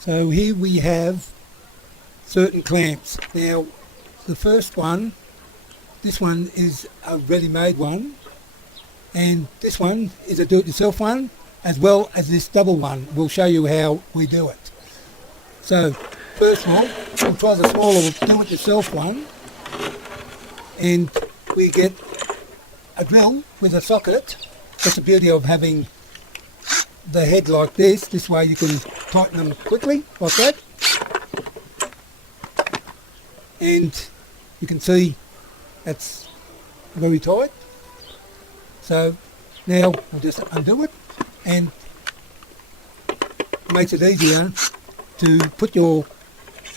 So here we have certain clamps. Now the first one, this one is a ready-made one, and this one is a do-it-yourself one, as well as this double one. We'll show you how we do it. So first of all, we'll try the smaller do-it-yourself one, and we get a drill with a socket. That's the beauty of having the head like this. This way you can tighten them quickly, like that. And you can see that's very tight. So now we'll just undo it, and it makes it easier to put your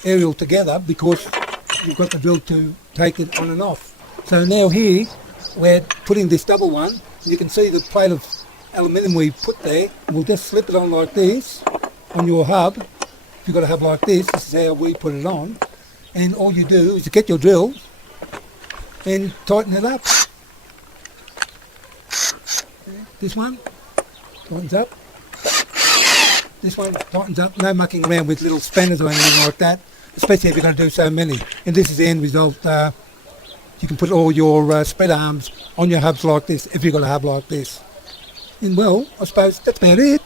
aerial together because you've got the drill to take it on and off. So now here we're putting this double one. You can see the plate of aluminium we put there. We'll just slip it on like this on your hub. If you've got a hub like this, this is how we put it on. And all you do is you get your drill and tighten it up. This one tightens up. This one tightens up. No mucking around with little spanners or anything like that, especially if you're going to do so many. And this is the end result. You can put all your spread arms on your hubs like this, if you've got a hub like this. And well, I suppose that's about it.